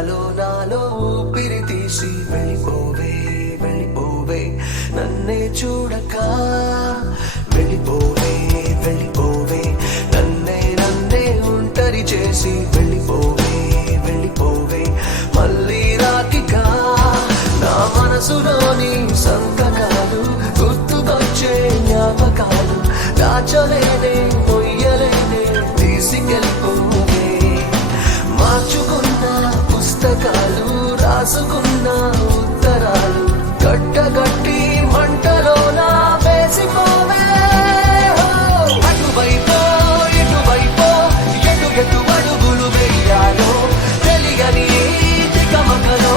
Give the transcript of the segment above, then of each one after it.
నాలో నాలో ఊపిరి తీసి వెళ్ళిపోవే వెళ్ళిపోవే నన్నే చూడక వెళ్ళిపోవే వెళ్ళిపోవే నన్నే నన్నే ఒంటరి చేసి వెళ్ళిపోవే వెళ్ళిపోవే మళ్ళీ రాకిగా నా మనసులోని సంతకాలు గుర్తుకొచ్చే జ్ఞాపకాలు దాచలేనే మొయ్యలేనే తీసుకెళ్ళిపోవే మార్చుకున్న పుస్తకాలు రాసుకున్న ఉత్తరాలు గట్టగట్టి మంటలోనా వేసిపోవే అటువైపో ఇటువైపో ఎటు ఎటు అడుగులు వెయ్యాలో తెలియని తికమకలో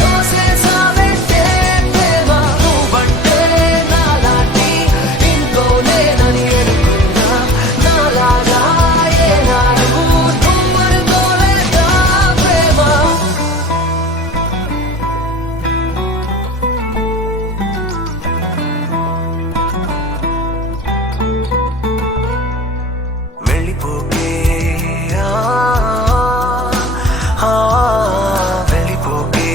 తోసేసావంటే ప్రేమ నువ్వంటే నాలాంటి ఇంకో నేనని అనుకున్నా నాలాగా ఏనాడు నువ్వనుకోలేదా ప్రేమ వెళ్ళిపోకే వెళ్ళిపోకే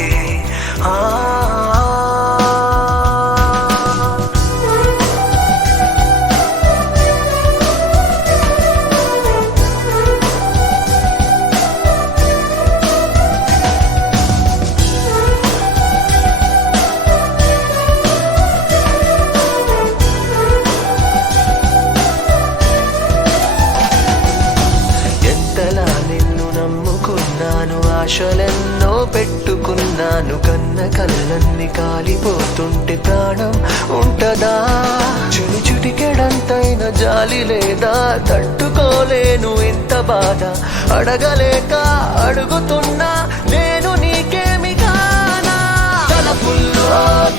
ఎంతలా నిన్ను నమ్ముకున్నాను ఆశలెన్నో పెట్టుకున్నాను కన్న కళ్ళన్ని కాలిపోతుంటే ప్రాణం ఉంటదా చుడి చుటికెడంతైన జాలి లేదా తట్టుకోలేను ఇంత బాధ అడగలేక అడుగుతున్నా నేను నీకేమి కానా తలపుల్లో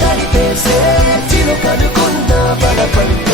తడిపేసే చిలుకనుకున్న బలపంట